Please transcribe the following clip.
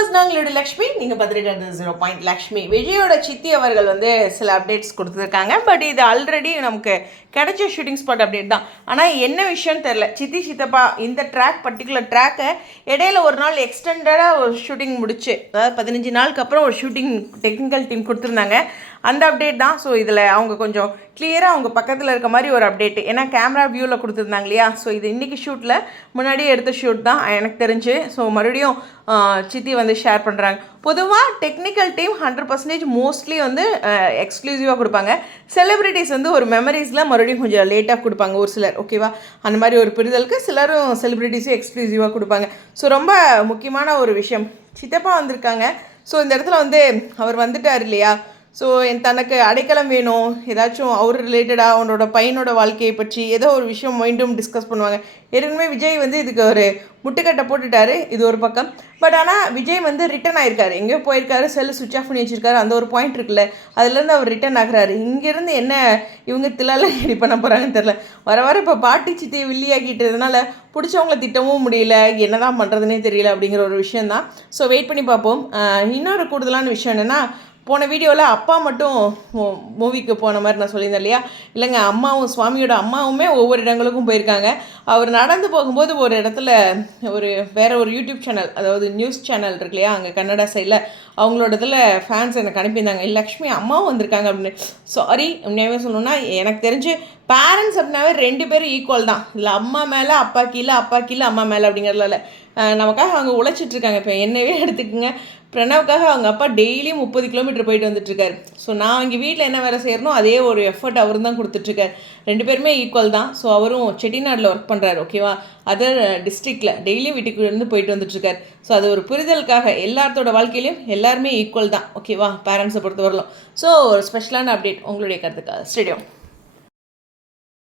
Viewers நாங்களோட Lakshmi நீங்கள் பார்த்துருக்கிறது zero point Lakshmi. விஜயோட சித்தி அவர்கள் வந்து சில அப்டேட்ஸ் கொடுத்துருக்காங்க. பட் இது ஆல்ரெடி நமக்கு கிடைச்ச ஷூட்டிங் ஸ்பாட் அப்டேட் தான். ஆனால் என்ன விஷயம்னு தெரில சித்தி சித்தப்பா இந்த ட்ராக் பர்டிகுலர் ட்ராக்கை இடையில ஒரு நாள் எக்ஸ்டெண்டடாக ஒரு ஷூட்டிங் முடிச்சு. அதாவது பதினஞ்சு நாளுக்கு அப்புறம் ஒரு ஷூட்டிங் டெக்னிக்கல் டீம் கொடுத்துருந்தாங்க. அந்த அப்டேட் தான். ஸோ இதில் அவங்க கொஞ்சம் கிளியராக அவங்க பக்கத்தில் இருக்க மாதிரி ஒரு அப்டேட் ஏன்னா கேமரா வியூவில் கொடுத்துருந்தாங்க இல்லையா? ஸோ இது இன்றைக்கி ஷூட்டில் முன்னாடியே எடுத்த ஷூட் தான் எனக்கு தெரிஞ்சு. ஸோ மறுபடியும் சித்தி வந்து ஷேர் பண்ணுறாங்க பொதுவாக technical team hundred percentage mostly வந்து எக்ஸ்க்ளூசிவாக கொடுப்பாங்க. செலிப்ரிட்டிஸ் வந்து ஒரு மெமரிஸில் மறுபடியும் கொஞ்சம் லேட்டாக கொடுப்பாங்க. ஒரு சிலர் ஓகேவா அந்த மாதிரி ஒரு புரிதலுக்கு சிலரும் செலிப்ரிட்டிஸும் எக்ஸ்க்ளூசிவாக கொடுப்பாங்க. ஸோ ரொம்ப முக்கியமான ஒரு விஷயம். சித்தப்பா வந்திருக்காங்க. ஸோ இந்த இடத்துல வந்து அவர் வந்துட்டார் இல்லையா? ஸோ என் தனக்கு அடைக்கலம் வேணும். ஏதாச்சும் அவர் ரிலேட்டடாக அவனோட பையனோட வாழ்க்கையை பற்றி ஏதோ ஒரு விஷயம் மீண்டும் டிஸ்கஸ் பண்ணுவாங்க. ஏற்கனவே விஜய் வந்து இதுக்கு ஒரு முட்டுக்கட்டை போட்டுட்டாரு. இது ஒரு பக்கம். பட் ஆனால் விஜய் வந்து ரிட்டன் ஆயிருக்காரு. எங்கேயோ போயிருக்காரு. செல்லு சுவிச் ஆஃப் பண்ணி வச்சிருக்காரு. அந்த ஒரு பாயிண்ட் இருக்குல்ல. அதுலேருந்து அவர் ரிட்டன் ஆகுறாரு. இங்கேருந்து என்ன இவங்க தில்லால ரெடி பண்ண போகிறாங்கன்னு தெரில வர வர இப்போ பாட்டி சித்தியை வில்லியாக்கிட்டதுனால பிடிச்சவங்கள திட்டவும் முடியல. என்னதான் பண்ணுறதுனே தெரியல அப்படிங்கிற ஒரு விஷயம் தான் ஸோ வெயிட் பண்ணி பார்ப்போம். இன்னொரு கூடுதலான விஷயம் என்னென்னா போன வீடியோவில் அப்பா மட்டும் மூவிக்கு போன மாதிரி நான் சொல்லியிருந்தேன் இல்லையா? இல்லைங்க அம்மாவும் சுவாமியோட அம்மாவுமே ஒவ்வொரு இடங்களுக்கும் போயிருக்காங்க. அவர் நடந்து போகும்போது ஒரு இடத்துல ஒரு வேற ஒரு யூடியூப் சேனல் அதாவது நியூஸ் சேனல் இருக்கு இல்லையா அங்கே கன்னடா சைடில் அவங்களோட இதில் ஃபேன்ஸ் எனக்கு அனுப்பியிருந்தாங்க லக்ஷ்மி அம்மாவும் வந்திருக்காங்க அப்படின்னு. சாரி உண்மையாகவே சொல்லணும்னா எனக்கு தெரிஞ்சு பேரண்ட்ஸ் அப்படின்னாவே ரெண்டு பேரும் ஈக்குவல் தான். இல்லை அம்மா மேலே அப்பா கீழே அப்பா கீழே அம்மா மேலே அப்படிங்கிறதுல நமக்காக அவங்க உழைச்சிட்டு இருக்காங்க. இப்போ என்னவே எடுத்துக்கோங்க. பிரணவுக்காக அவங்க அப்பா டெய்லியும் முப்பது கிலோமீட்டர் போயிட்டு வந்துட்டுருக்காரு ஸோ நான் இங்கே வீட்டில் என்ன வேலை செய்யறனோ அதே ஒரு எஃபர்ட் அவரும் தான் கொடுத்துட்ருக்காரு ரெண்டு பேருமே ஈக்குவல் தான். ஸோ அவரும் செட்டிநாட்டில் ஒர்க் பண்ணுறாரு ஓகேவா அதர் டிஸ்ட்ரிக்டில் டெய்லியும் வீட்டுக்கு இருந்து போயிட்டு வந்துட்டுருக்காரு ஸோ அது ஒரு புரிதலுக்காக எல்லாத்தோட வாழ்க்கையிலையும் எல்லாருமே ஈக்குவல் தான் ஓகேவா பேரண்ட்ஸை பொறுத்த வரலாம் ஸோ ஒரு ஸ்பெஷலான அப்டேட் உங்களுடைய கருத்துக்காக. ஸ்டேடியம்